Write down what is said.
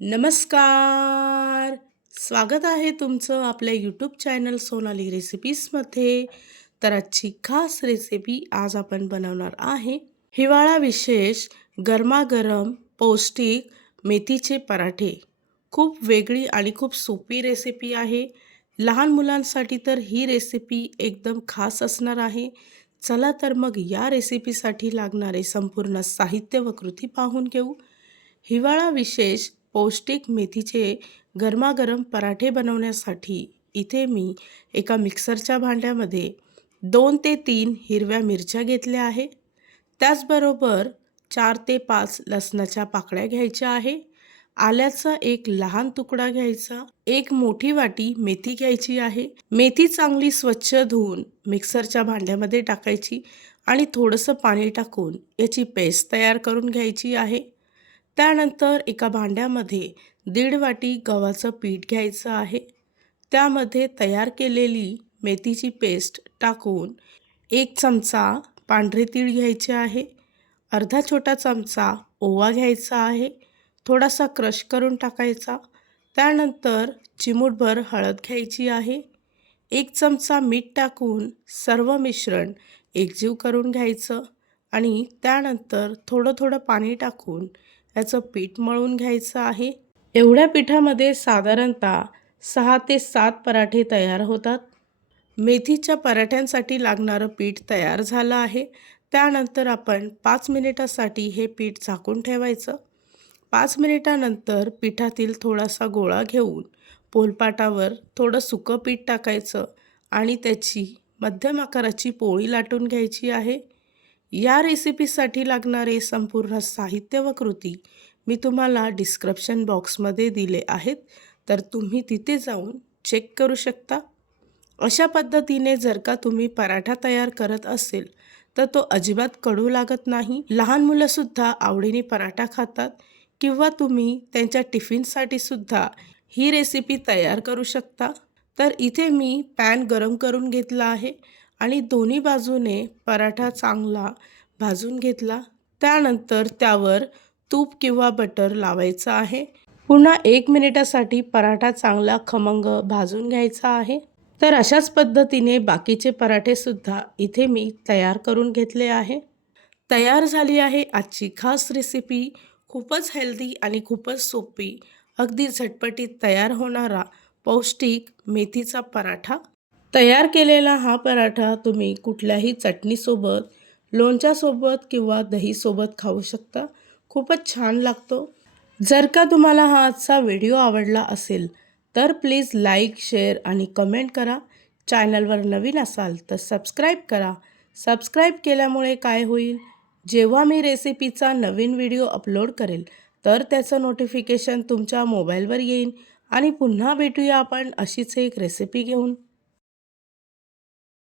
नमस्कार. स्वागत आहे तुमचं आपल्या यूट्यूब चॅनल सोनाली रेसिपीजमध्ये तर आजची खास रेसिपी आज आपण बनवणार आहे. हिवाळा विशेष गरमागरम पौष्टिक मेथीचे पराठे. खूप वेगळी आणि खूप सोपी रेसिपी आहे. लहान मुलांसाठी तर ही रेसिपी एकदम खास असणार आहे. चला तर मग या रेसिपीसाठी लागणारे संपूर्ण साहित्य व कृती पाहून घेऊ. हिवाळा विशेष पौष्टिक मेथीचे गरमागरम पराठे बनवण्यासाठी इथे मी एका मिक्सरच्या भांड्यामध्ये दोन ते तीन हिरव्या मिरच्या घेतल्या आहे. त्याचबरोबर चार ते पाच लसणाच्या पाकळ्या घ्यायच्या आहे. आल्याचा एक लहान तुकडा घ्यायचा. एक मोठी वाटी मेथी घ्यायची आहे. मेथी चांगली स्वच्छ धुवून मिक्सरच्या भांड्यामध्ये टाकायची आणि थोडंसं पाणी टाकून याची पेस्ट तयार करून घ्यायची आहे. त्यानंतर एका भांड्यामध्ये दीड वाटी गव्हाचं पीठ घ्यायचं आहे. त्यामध्ये तयार केलेली मेथीची पेस्ट टाकून एक चमचा पांढरे तीळ घ्यायचे आहे. अर्धा छोटा चमचा ओवा घ्यायचा आहे. थोडासा क्रश करून टाकायचा. त्यानंतर चिमूटभर हळद घ्यायची आहे. एक चमचा मीठ टाकून सर्व मिश्रण एकजीव करून घ्यायचं आणि त्यानंतर थोडं थोडं पाणी टाकून याचं पीठ मळून घ्यायचं आहे. एवढ्या पिठामध्ये साधारणतः सहा ते सात पराठे तयार होतात. मेथीच्या पराठ्यांसाठी लागणारं पीठ तयार झालं आहे. त्यानंतर आपण पाच मिनिटासाठी हे पीठ झाकून ठेवायचं. पाच मिनिटानंतर पिठातील थोडासा गोळा घेऊन पोलपाटावर थोडं सुकं पीठ टाकायचं आणि त्याची मध्यम आकाराची पोळी लाटून घ्यायची आहे. या रेसिपीसाठी लागणारे संपूर्ण साहित्य व कृती मी तुम्हाला डिस्क्रिप्शन बॉक्समध्ये दिले आहेत तर तुम्ही तिथे जाऊन चेक करू शकता. अशा पद्धतीने जर का तुम्ही पराठा तयार करत असेल तर तो अजिबात कडू लागत नाही. लहान मुलंसुद्धा आवडीने पराठा खातात किंवा तुम्ही त्यांच्या टिफिनसाठी सुद्धा ही रेसिपी तयार करू शकता. तर इथे मी पॅन गरम करून घेतला आहे. आणि दोन्ही बाजूने पराठा चांगला भाजून घेतला. त्यानंतर त्यावर तूप किंवा बटर लावायचं आहे. पुन्हा एक मिनिटासाठी पराठा चांगला खमंग भाजून घ्यायचा आहे. तर अशाच पद्धतीने बाकीचे पराठेसुद्धा इथे मी तयार करून घेतले आहे. तयार झाली आहे आजची खास रेसिपी खूपच हेल्दी आणि खूपच सोपी अगदी झटपटीत तयार होणारा पौष्टिक मेथीचा पराठा. तयार केलेला हा पराठा तुम्ही कुठल्याही चटणीसोबत लोणच्यासोबत किंवा दहीसोबत खाऊ शकता. खूपच छान लागतो. जर का तुम्हाला हा आजचा व्हिडिओ आवडला असेल तर प्लीज लाईक शेअर आणि कमेंट करा. चॅनलवर नवीन असाल तर सबस्क्राईब करा. सबस्क्राईब केल्यामुळे काय होईल? जेव्हा मी रेसिपीचा नवीन व्हिडिओ अपलोड करेल तर त्याचं नोटिफिकेशन तुमच्या मोबाईलवर येईल आणि पुन्हा भेटूया आपण अशीच एक रेसिपी घेऊन.